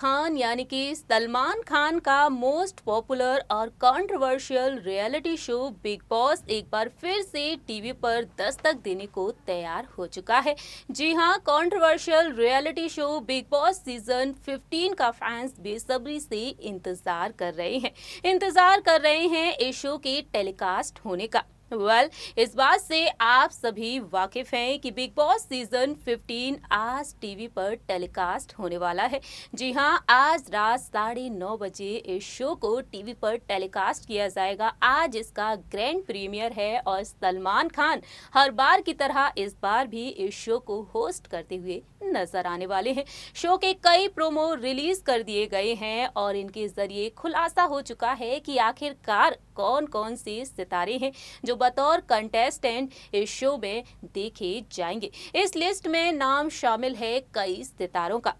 खान यानी कि सलमान खान का मोस्ट पॉपुलर और controversial reality show big boss एक बार फिर से टीवी पर दस्तक देने को तैयार हो चुका है। जी हां, controversial reality show big boss season 15 का फैंस बेसब्री से इंतजार कर रहे हैं इस शो के टेलीकास्ट होने का। इस बात से आप सभी वाकिफ हैं कि बिग बॉस सीजन 15 आज टीवी पर टेलीकास्ट होने वाला है। जी हां, आज रात 9:30 बजे इस शो को टीवी पर टेलीकास्ट किया जाएगा। आज इसका ग्रैंड प्रीमियर है और सलमान खान हर बार की तरह इस बार भी इस शो को होस्ट करते हुए नजर आने वाले हैं। शो के कई प्रोमो रिलीज कर दिए गए हैं और इनके जरिए खुलासा हो चुका है कि आखिरकार कौन कौन से सितारे हैं जो बतौर कंटेस्टेंट इस शो में देखे जाएंगे। इस लिस्ट में नाम शामिल है कई सितारों का।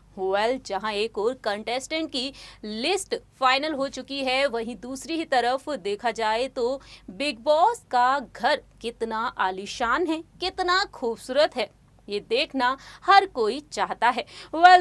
जहां एक और कंटेस्टेंट की लिस्ट फाइनल हो चुकी है, वहीं दूसरी ही तरफ देखा जाए तो बिग बॉस का घर कितना आलीशान है, कितना खूबसूरत है, ये देखना हर कोई चाहता है।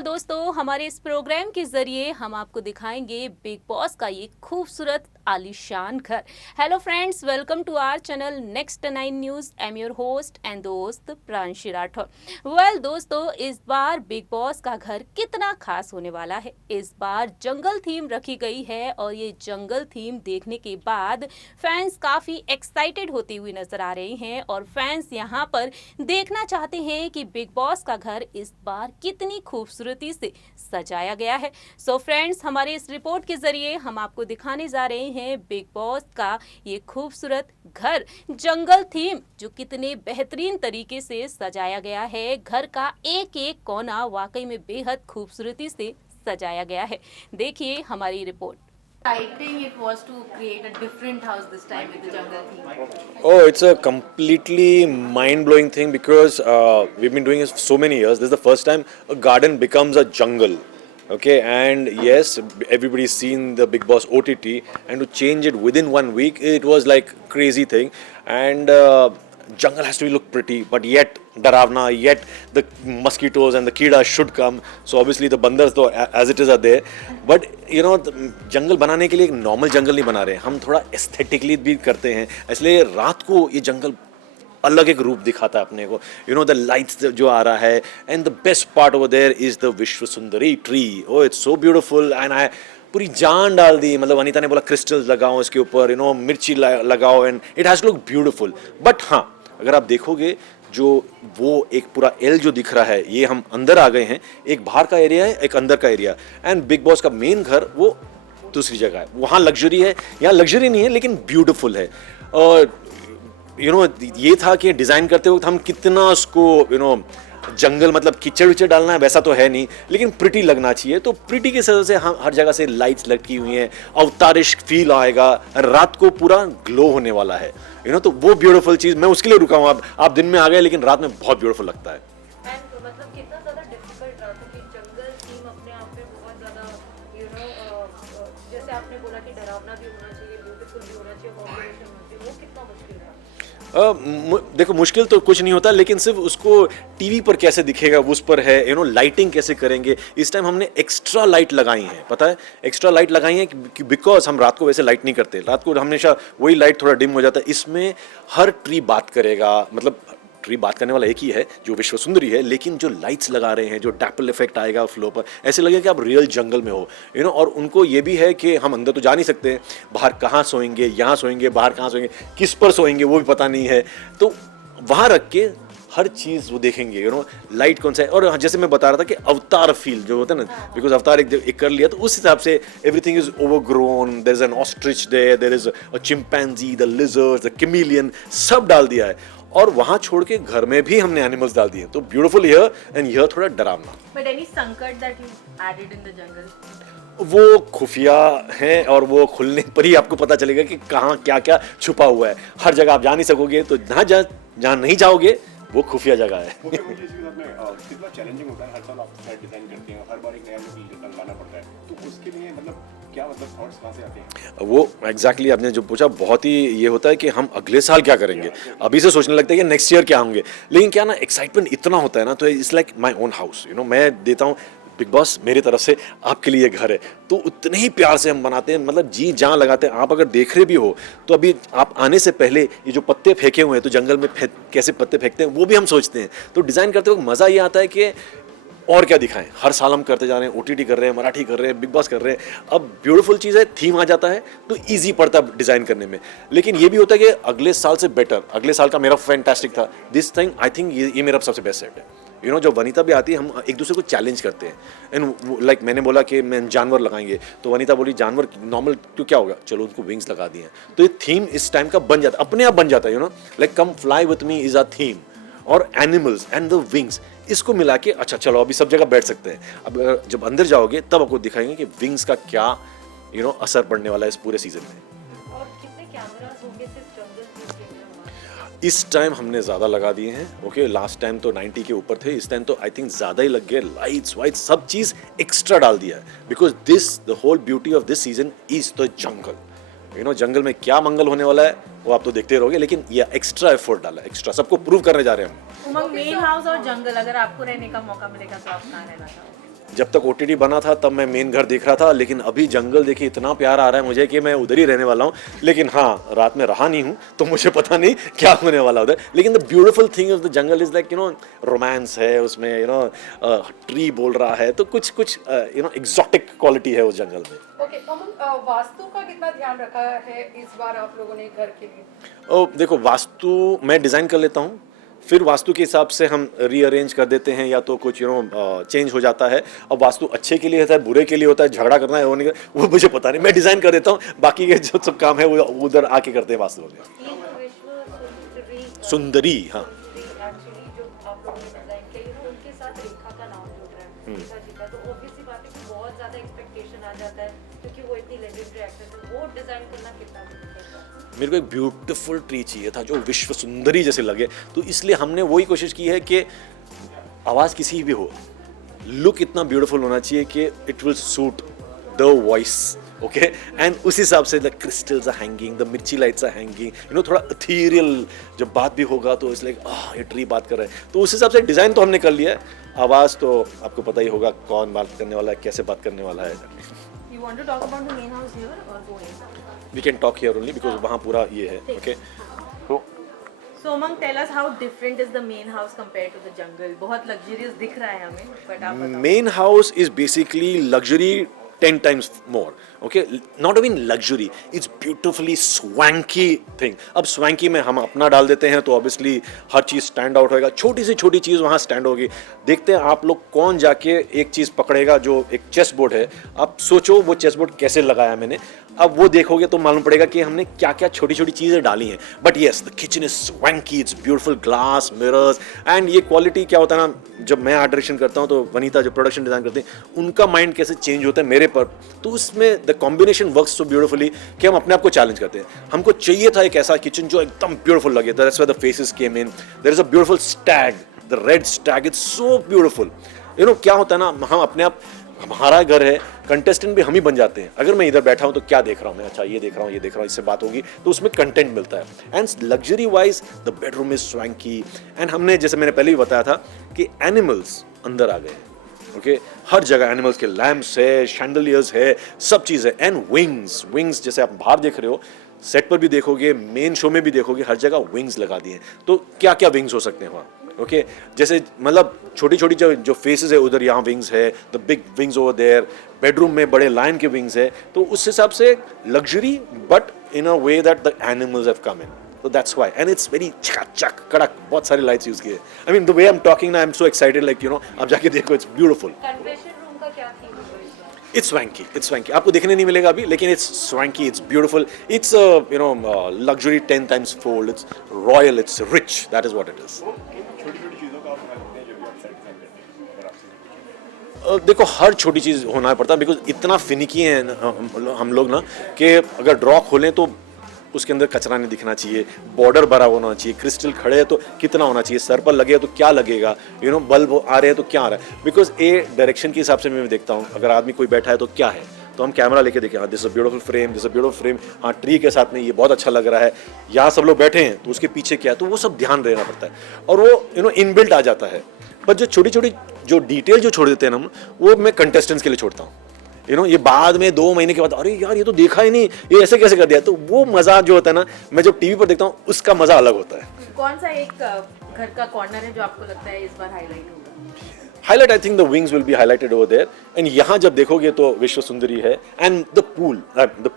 दोस्तों, हमारे इस प्रोग्राम के जरिए हम आपको दिखाएंगे बिग बॉस का ये खूबसूरत आलीशान घर। Hello friends, welcome to our channel next 9 news. I am your host and दोस्त प्रांशी राठौर। दोस्तों, इस बार बिग बॉस का घर कितना खास होने वाला है। इस बार जंगल थीम रखी गई है और ये जंगल थीम देखने के बाद फैंस काफी एक्साइटेड होते हुए नजर आ रहे हैं और फैंस यहाँ पर देखना चाहते हैं कि बिग बॉस का घर इस बार कितनी खूबसूरती से सजाया गया है। सो फ्रेंड्स, हमारे इस रिपोर्ट के जरिए हम आपको दिखाने जा रहे हैं बिग बॉस का ये खूबसूरत घर, जंगल थीम जो कितने बेहतरीन तरीके से सजाया गया है। घर का एक एक कोना वाकई में बेहद खूबसूरती से सजाया गया है। देखिए हमारी report. Exciting it was to create a different house this time with the jungle theme. Oh, it's a completely mind-blowing thing because we've been doing it for so many years. This is the first time a garden becomes a jungle. Okay, and yes, everybody's seen the Big Boss OTT, and to change it within 1 week, it was like crazy thing. And jungle has to look pretty, but yet डरावना, yet the mosquitoes and the कीड़ा should come. So obviously the बंदर तो as it is are there. But you know, जंगल बनाने के लिए एक normal जंगल नहीं बना रहे, हम थोड़ा एस्थेटिकली भी करते हैं। इसलिए रात को ये जंगल अलग एक रूप दिखाता है अपने को। यू नो, द लाइट्स जो आ रहा है, and the best part over there is the Vishwa Sundari tree. Oh, it's so beautiful and I पूरी जान डाल दी। मतलब अनीता ने बोला क्रिस्टल्स लगाओ इसके ऊपर, यू नो, मिर्ची लगाओ, and it has to look beautiful. But हाँ, अगर आप देखोगे जो वो एक पूरा एल जो दिख रहा है, ये हम अंदर आ गए हैं। एक बाहर का एरिया है, एक अंदर का एरिया, एंड बिग बॉस का मेन घर वो दूसरी जगह है। वहाँ लग्जरी है, यहाँ लग्जरी नहीं है लेकिन ब्यूटीफुल है। और यू नो, ये था कि डिज़ाइन करते वक्त हम कितना उसको, यू नो, जंगल मतलब कीचड़ विचड़ डालना है वैसा तो है नहीं, लेकिन प्रिटी लगना चाहिए। तो प्रिटी की वजह से हम हर जगह से लाइट्स लटकी हुई हैं, अवतारिश फील आएगा, रात को पूरा ग्लो होने वाला है। यू नो, तो वो ब्यूटीफुल चीज़ मैं उसके लिए रुका हूँ। आप दिन में आ गए, लेकिन रात में बहुत ब्यूटीफुल लगता है। मतलब कितना ज़्यादा डिफिकल्ट रहा, क्योंकि जंगल थीम अपने आप में बहुत ज़्यादा, यू नो, जैसे आपने बोला कि डरावना भी होना चाहिए, ब्यूटीफुल भी होना चाहिए, कॉम्बिनेशन होना चाहिए, वो कितना मुश्किल रहा? देखो, मुश्किल तो कुछ नहीं होता, लेकिन सिर्फ उसको टीवी पर कैसे दिखेगा उस पर है। यू नो, लाइटिंग कैसे करेंगे। इस टाइम हमने एक्स्ट्रा लाइट लगाई है, पता है, एक्स्ट्रा लाइट लगाई है बिकॉज हम रात को वैसे लाइट नहीं करते। रात को हमेशा वही लाइट थोड़ा डिम हो जाता है। इसमें हर ट्री बात करेगा, मतलब ट्री बात करने वाला एक ही है जो विश्व सुंदरी है, लेकिन जो लाइट्स लगा रहे हैं, जो डैपल इफेक्ट आएगा फ्लो पर, ऐसे लगेगा कि आप रियल जंगल में हो। यू नो, और उनको ये भी है कि हम अंदर तो जा नहीं सकते, बाहर कहाँ सोएंगे, यहाँ सोएंगे, बाहर कहाँ सोएंगे, किस पर सोएंगे वो भी पता नहीं है। तो वहाँ रख के हर चीज़ वो देखेंगे। यू नो, लाइट कौन सा है। और जैसे मैं बता रहा था कि अवतार फील जो होता है ना, बिकॉज अवतार एक कर लिया, तो उस हिसाब से everything is overgrown. There is an ostrich there is a chimpanzee, the lizard, the chameleon, सब डाल दिया है। और वहाँ छोड़ के घर में भी हमने एनिमल्स डाल दिए। तो ब्यूटीफुल हियर एंड हियर थोड़ा डरावना। बट एनी संकट that you added in the jungle? वो खुफिया हैं और वो खुलने पर ही आपको पता चलेगा कि कहाँ क्या क्या छुपा हुआ है। हर जगह आप जा नहीं सकोगे, तो जहाँ नहीं जाओगे वो खुफिया जगह है। कितना चैलेंजिंग होता है, हर साल आप सेट डिजाइन करते हैं, हर बार एक नया लुक बनवाना पड़ता है, तो उसके लिए मतलब क्या, मतलब थॉट्स कहाँ से आते हैं? वो एग्जैक्टली आपने जो पूछा, बहुत ही ये होता है कि हम अगले साल क्या करेंगे। अभी से सोचने लगता है कि नेक्स्ट ईयर क्या होंगे, लेकिन क्या ना, एक्साइटमेंट इतना होता है ना, तो it's like my own house. You know, मैं देता हूँ बिग बॉस मेरी तरफ से आपके लिए घर है, तो उतने ही प्यार से हम बनाते हैं, मतलब जी जान लगाते हैं। आप अगर देख रहे भी हो तो अभी आप आने से पहले ये जो पत्ते फेंके हुए हैं, तो जंगल में कैसे पत्ते फेंकते हैं वो भी हम सोचते हैं। तो डिज़ाइन करते वक्त मज़ा ये आता है कि और क्या दिखाएं। हर साल हम करते जा रहे हैं, ओटीटी कर रहे हैं, मराठी कर रहे हैं, बिग बॉस कर रहे हैं। अब ब्यूटीफुल चीज़ है, थीम आ जाता है तो इजी पड़ता है डिज़ाइन करने में। लेकिन ये भी होता है कि अगले साल से बेटर, अगले साल का मेरा फैंटास्टिक था, दिस थिंग आई थिंक ये मेरा सबसे बेस्ट सेट है। यू नो, जब वनीता भी आती है हम एक दूसरे को चैलेंज करते हैं। एंड लाइक मैंने बोला कि मैं जानवर लगाएंगे, तो वनीता बोली जानवर नॉर्मल तो क्या होगा, चलो उनको विंग्स लगा दिए हैं। तो ये थीम इस टाइम का बन जाता है, अपने आप बन जाता है। You know, like come fly with me is a theme, और एनिमल्स एंड द विंग्स, इसको मिला के अच्छा चलो अभी सब जगह बैठ सकते हैं। अब जब अंदर जाओगे तब आपको दिखाएंगे कि विंग्स का क्या असर पड़ने वाला है इस पूरे सीजन में। और कितने कैमरास होंगे सिर्फ जंगल थीम के लिए हमारे? इस टाइम हमने ज़्यादा लगा दिए हैं। ओके, लास्ट टाइम तो 90 के ऊपर थे, इस टाइम तो आई थिंक ज़्यादा ही लग गए। लाइट्स वाइट्स सब चीज़ एक्स्ट्रा डाल दिया है, because the whole beauty of this season is the jungle. जंगल में क्या मंगल होने वाला है वो आप तो देखते रहोगे, लेकिन ये एक्स्ट्रा एफर्ट डाला है, एक्स्ट्रा सबको प्रूव करने जा रहे हैं हम। उमंग, मेन हाउस और जंगल, अगर आपको रहने का मौका मिलेगा तो आप कहाँ रहना चाहोगे? जब तक ओटीटी बना था तब मैं मेन घर देख रहा था, लेकिन अभी जंगल देखिए इतना प्यार आ रहा है मुझे कि मैं उधर ही रहने वाला हूँ। लेकिन हाँ, रात में रहा नहीं हूँ तो मुझे पता नहीं क्या होने वाला उधर। लेकिन the beautiful thing of the jungle is like romance है उसमें, ट्री बोल रहा है, तो कुछ एग्जॉटिक क्वालिटी है उस जंगल में। ओके, अमन, वास्तु का कितना ध्यान रखा है इस बार आप लोगों ने घर के लिए? देखो, वास्तु मैं डिज़ाइन कर लेता हूँ, फिर वास्तु के हिसाब से हम रीअरेंज कर देते हैं, या तो कुछ चेंज हो जाता है। अब वास्तु अच्छे के लिए होता है, बुरे के लिए होता है, झगड़ा करना है होने का वो मुझे पता नहीं, मैं डिज़ाइन कर देता हूँ, बाकी के जो सब काम है वो उधर आके करते हैं वास्तु वाले। ये जो विश्व सुंदरी, हाँ, एक्चुअली जो आप लोगों ने डिजाइन किया, उनके साथ रेखा का नाम जुड़ रहा है, रेखा जी का, तो ऑब्वियसली बात है कि बहुत ज्यादा एक्सपेक्टेशन आ जाता है, क्योंकि वो इतनी लेजेंडरी एक्ट्रेस है। वो डिजाइन करना कितना difficult है? मेरे को एक ब्यूटीफुल ट्री चाहिए था जो विश्व सुंदरी जैसे लगे, तो इसलिए हमने वही कोशिश की है कि आवाज़ किसी भी हो, लुक इतना ब्यूटीफुल होना चाहिए कि it will suit the voice. Okay, and उस हिसाब से the crystals are hanging, the mirchi lights are hanging, थोड़ा इथीरियल जब बात भी होगा तो इट्स लाइक ये ट्री बात कर रहा है। तो उस हिसाब से डिज़ाइन तो हमने कर लिया है, आवाज़ तो आपको पता ही होगा कौन बात करने वाला है, कैसे बात करने वाला है। You want to talk about the main house here or go in? We can talk here only because वहाँ पूरा ये है। ओके, तो So Umang, tell us how different is the main house compared to the jungle? बहुत luxurious दिख रहा है हमें, but आप बताओ। main house is basically luxury 10 times more. Okay, not even luxury, it's beautifully swanky thing. अब swanky में हम अपना डाल देते हैं तो obviously हर चीज़ स्टैंड आउट होएगा, छोटी से छोटी चीज़ वहाँ स्टैंड होगी। देखते हैं आप लोग कौन जाके एक चीज़ पकड़ेगा जो एक चेस बोर्ड है। आप सोचो वो चेस बोर्ड कैसे लगाया मैंने, अब वो देखोगे तो मालूम पड़ेगा कि हमने क्या क्या छोटी छोटी चीज़ें डाली हैं। But yes, the kitchen is swanky, it's beautiful, glass mirrors, and ये क्वालिटी क्या होता है ना, जब मैं आर्ट डायरेक्शन करता हूँ तो वनीता जो प्रोडक्शन डिज़ाइन करते हैं उनका माइंड कैसे चेंज होता है मेरे पर, तो उसमें the combination works so beautifully कि हम अपने आप को चैलेंज करते हैं। हमको चाहिए था एक ऐसा किचन जो एकदम ब्यूटीफुल लगे, that's where the faces came in. There is a beautiful stag, the red stag, it's so beautiful. क्या होता है ना, हम अपने आप, हमारा घर है, कंटेस्टेंट भी हम ही बन जाते हैं। अगर मैं इधर बैठा हूं तो क्या देख रहा हूं मैं, अच्छा ये देख रहा हूं, ये देख रहा हूं, इससे बात होगी तो उसमें कंटेंट मिलता है। And luxury wise the bedroom is swanky, and हमने जैसे मैंने पहले भी बताया था कि एनिमल्स अंदर आ गए हैं। ओके, हर जगह एनिमल्स के लैम्प्स है, शैंडलियर्स है, सब चीज़ है। एंड विंग्स जैसे आप बाहर देख रहे हो, सेट पर भी देखोगे, मेन शो में भी देखोगे, हर जगह विंग्स लगा दिए हैं। तो क्या क्या विंग्स हो सकते हैं वहाँ? ओके, जैसे मतलब छोटी छोटी जो फेसेस है उधर यहाँ विंग्स है, the big wings over there, bedroom में बड़े लायन के विंग्स है। तो उस हिसाब से luxury but in a way that the animals have come in, so that's why, and it's very चक कड़क, बहुत सारे लाइट्स यूज किए। I mean the way I'm talking now, I'm so excited, like आप जाके देखो, it's beautiful. कन्वेंशन रूम का क्या theme होगा इस बार? It's swanky. आपको देखने नहीं मिलेगा अभी, लेकिन it's swanky, it's beautiful, it's luxury 10 times fold, it's royal, it's rich, that is what it is. तो किन छोटी छोटी चीज़ों का आप ध्यान रखते हैं जब भी आप सेट डिजाइन करते हैं, अगर आपसे देखो, हर छोटी चीज़ होना पड़ता है, बिकॉज इतना फिनिकी है हम लोग ना कि अगर ड्रॉ खोलें तो उसके अंदर कचरा नहीं दिखना चाहिए, बॉर्डर भरा होना चाहिए, क्रिस्टल खड़े हैं तो कितना होना चाहिए, सर पर लगे तो क्या लगेगा, बल्ब आ रहे हैं तो क्या आ रहा है। बिकॉज ए डायरेक्शन के हिसाब से मैं देखता हूँ, अगर आदमी कोई बैठा है तो क्या है, तो हम कैमरा लेके देखें, हाँ this is a beautiful frame, this is a beautiful frame, हाँ ट्री के साथ में ये बहुत अच्छा लग रहा है, यहाँ सब लोग बैठे हैं तो उसके पीछे क्या है, तो वो सब ध्यान देना पड़ता है और वो इनबिल्ट आ जाता है। पर जो छोटी छोटी जो डिटेल जो छोड़ देते हैं ना हम, वो मैं कंटेस्टेंट्स के लिए छोड़ता हूँ। ये बाद में 2 महीने के बाद अरे यार ये तो देखा ही नहीं, ये ऐसे कैसे कर दिया, तो वो मजा जो होता है ना, मैं जब टीवी पर देखता हूँ उसका मजा अलग होता है। कौन सा एक घर का कॉर्नर है जो आपको लगता है इस बार हाईलाइट होगा? Highlight I think the wings will be highlighted over there, and यहाँ जब देखोगे तो विश्व सुंदरी है, एंड द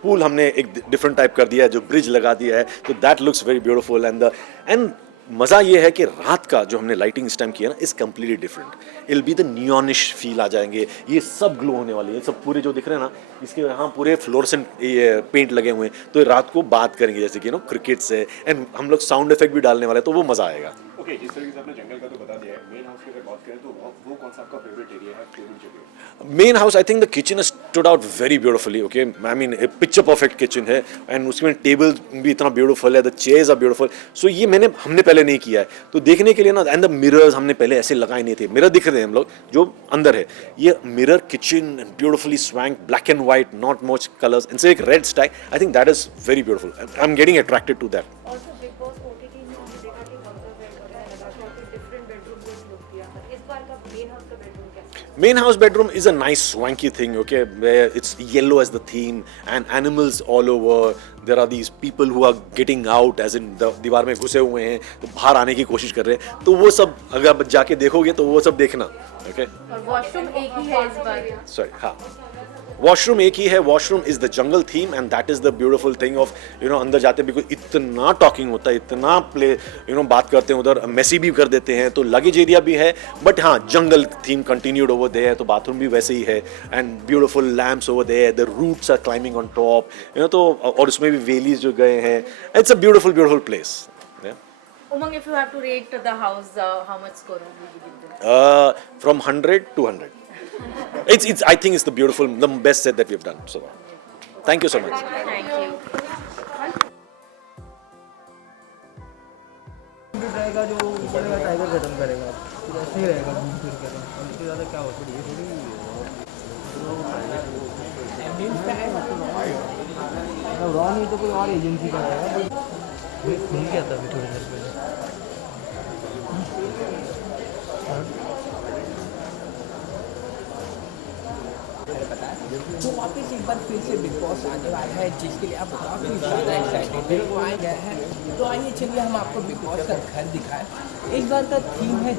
पूल हमने एक डिफरेंट टाइप कर दिया है, जो ब्रिज लगा दिया है, तो that looks very beautiful. And मज़ा ये है कि रात का जो हमने लाइटिंग इस टाइम किया ना is completely different. It'll be the neonish feel आ जाएंगे, ये सब ग्लो होने वाले हैं, ये सब पूरे जो दिख रहे हैं ना, इसके यहाँ पूरे फ्लोरेसेंट ये पेंट लगे हुए हैं, तो ये रात को बात करेंगे जैसे कि क्रिकेट से, एंड हम लोग साउंड इफेक्ट भी डालने वाले हैं, तो वो मज़ा आएगा। ओके, जिस तरीके से आपने जंगल का तो बता दिया है, मेन हाउस की अगर बात करें तो वो कौन सा आपका फेवरेट एरिया है, फेवरेट जगह? Main house I think the kitchen stood out very beautifully. Okay, I mean picture perfect kitchen है, एंड उसमें टेबल भी इतना ब्यूटीफुल है, द चेयर्स आर ब्यूटीफुल। सो ये हमने पहले नहीं किया है, तो देखने के लिए ना, एंड द मिरर्स हमने पहले ऐसे लगाए नहीं थे, मिरर दिख रहे हैं हम लोग जो अंदर है, ये mirror kitchen beautifully swank, black and white, not much colours, इनसे एक red style, I think that is very beautiful, I am getting attracted to that. Also Bigg Boss OTT में हमने देखा कि बंकर बेड वगैरह लगा के और डिफरेंट बेडरूम को लुक दिया था। इस बार का मेन हाउस का बेडरूम कैसा है? Main house bedroom is a nice swanky thing, okay, where it's yellow as the theme and animals all over. There are these people who are getting out, as in दीवार में घुसे हुए हैं, तो बाहर आने की कोशिश कर रहे हैं, तो वो सब अगर आप जाके देखोगे तो वो सब देखना, okay? और वॉशरूम एक ही है इस बार? Sorry, हाँ, वॉशरूम एक ही है। Washroom is the jungle theme, and that is the beautiful thing of अंदर जाते बिकॉज इतना टॉकिंग होता है, इतना प्ले बात करते हैं, उधर मेसी भी कर देते हैं, तो लगेज एरिया भी है, बट हाँ jungle theme continued over there, तो बाथरूम भी वैसे ही है, and beautiful lamps over there, the roots are climbing on top, तो और उसमें भी वेलीज जो गए हैं, it's a beautiful place. Umang, if you have to rate the house, how much score would you give them? From 100 to 100. It's I think it's the best set that we've done so far. Thank you so much. Thank you. रहेगा जो ऊपर का tiger खत्म करेगा, फिर ऐसे ही रहेगा घूम फिर के, और इससे ज़्यादा क्या हो सकता है? मतलब रॉ नहीं तो कोई और एजेंसी का रहेगा, बट खुल गया था अभी थोड़ी देर पहले। तो वापस एक बार फिर से बिग बॉस आने वाला है, जिसके लिए आप बहुत ही ज़्यादा एक्साइटेड है, वो आ गया है, तो आइए चलिए हम आपको बिग बॉस का घर दिखाएं। इस बार का थीम है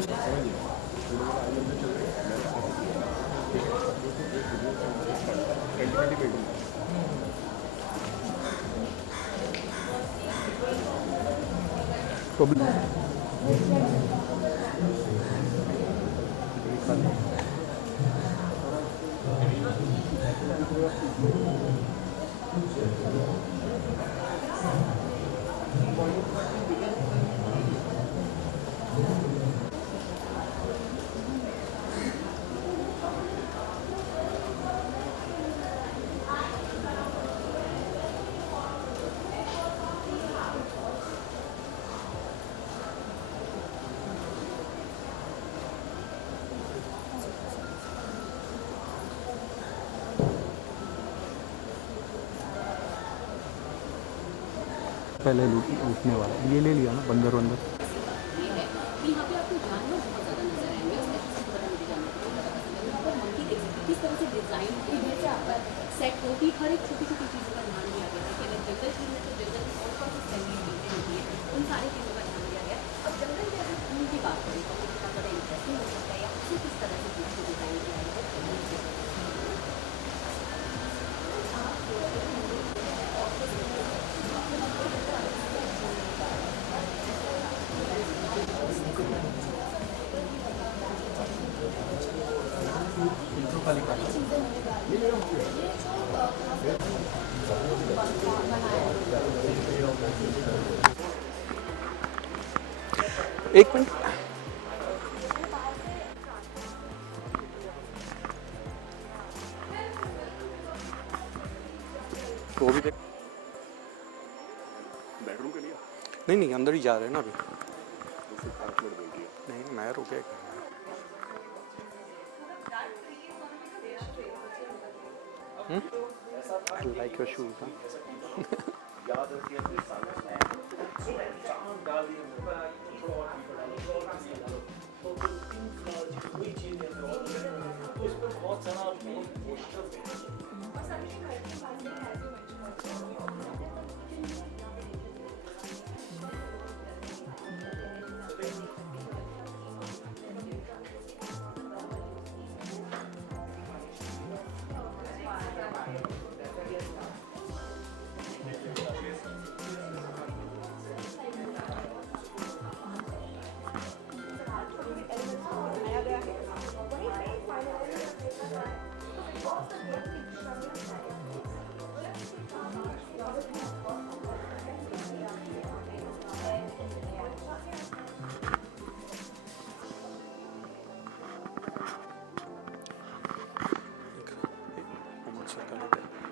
पहले लूटने वाला ये ले लिया ना, बंदर वंदर। यहाँ पे आपको जानवर बहुत ज़्यादा नजर आएंगे, उसमें सबसे बड़ा मुझे जानवर पर मंकी देख सकते किस तरह से डिज़ाइन इधर से आपका सेट होती, हर एक छोटी छोटी चीज़ों का ध्यान दिया गया है कि अगर जंगल थीम है तो जंगल में कौन कौन सी स्टैंडिंग चीज़ें होती है, उन सारी चीज़ों का ध्यान दिया गया। अब जंगल की अगर थीम की बात करें तो कितना ज़्यादा इंटरेस्टिंग हो सकता है, या उसे किस तरह से चीज़ डिज़ाइन किया है। एक मिनट, वो भी देख। बेडरूम के लिए नहीं अंदर ही जा रहे हैं ना अभी। तो फिर 5 मिनट बोल दिया। नहीं मैं रुके। Like your shoes.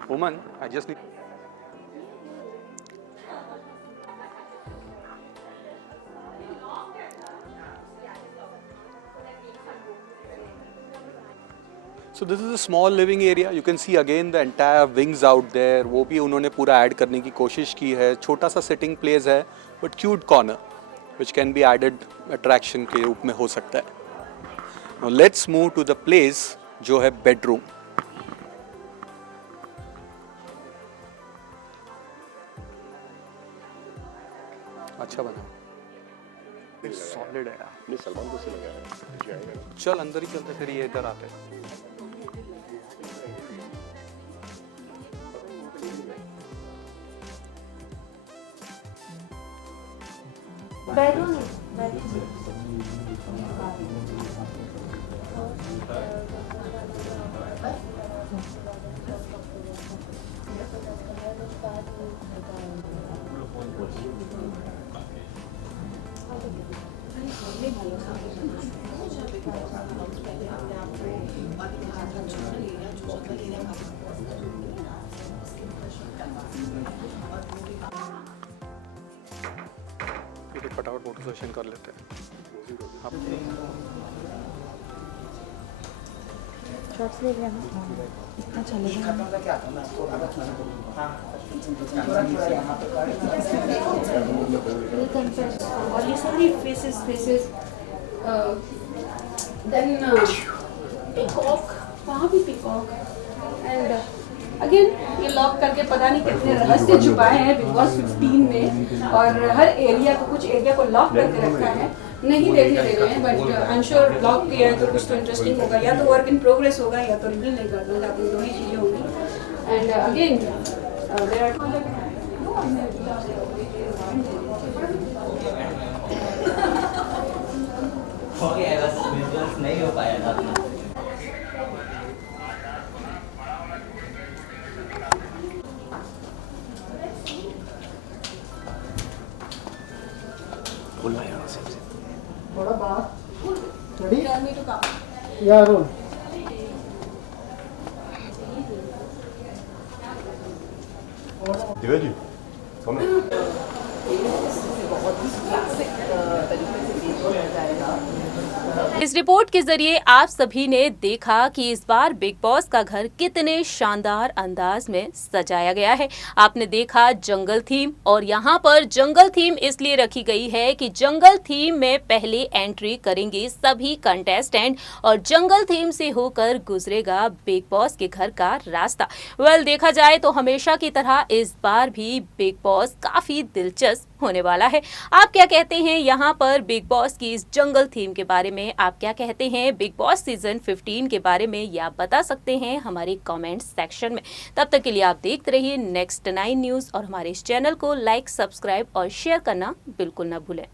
Woman, I just need. So this is a small living area. You can see again the entire wings out there. वो भी उन्होंने पूरा ऐड करने की कोशिश की है. छोटा सा sitting place है, but cute corner, which can be added attraction के रूप में हो सकता है. Now let's move to the place जो है bedroom. अच्छा बना, सॉलिड है यार. नहीं सलमान को से लगा है जाएगा ना. चल अंदर ही चलते, फिर ये इधर आते हैं. फटाफट फोटो सेशन कर लेते हैं. और ये सारी फेसेस देन पिकॉक, वहाँ भी पिकॉक. एंड अगेन ये लॉक करके पता नहीं कितने रहस्य छुपाए हैं बिग बॉस 15 में, और हर एरिया को, कुछ एरिया को लॉक करके रखा है, नहीं देखने दे रहे हैं. But I am sure lock किया है तो कुछ तो इंटरेस्टिंग होगा, या तो वर्क इन प्रोग्रेस होगा या तो रिवील नहीं करना चाहते, दो ही चीज़ें होंगी. एंड अगेन देयर आर नहीं हो पाया था. बोलना यहाँ से. थोड़ा बाहर. रेडी? या रोल. दिव्या जी कौन है? इस रिपोर्ट के जरिए आप सभी ने देखा कि इस बार बिग बॉस का घर कितने शानदार अंदाज में सजाया गया है. आपने देखा जंगल थीम, और यहाँ पर जंगल थीम इसलिए रखी गई है कि जंगल थीम में पहले एंट्री करेंगे सभी कंटेस्टेंट और जंगल थीम से होकर गुजरेगा बिग बॉस के घर का रास्ता. वेल, देखा जाए तो हमेशा की तरह इस बार भी बिग बॉस काफी दिलचस्प होने वाला है. आप क्या कहते हैं यहाँ पर बिग बॉस की इस जंगल थीम के बारे में? आप क्या कहते हैं बिग बॉस सीजन 15 के बारे में? ये आप बता सकते हैं हमारे कमेंट सेक्शन में. तब तक के लिए आप देखते रहिए नेक्स्ट 9 न्यूज़ और हमारे इस चैनल को लाइक, सब्सक्राइब और शेयर करना बिल्कुल ना भूलें.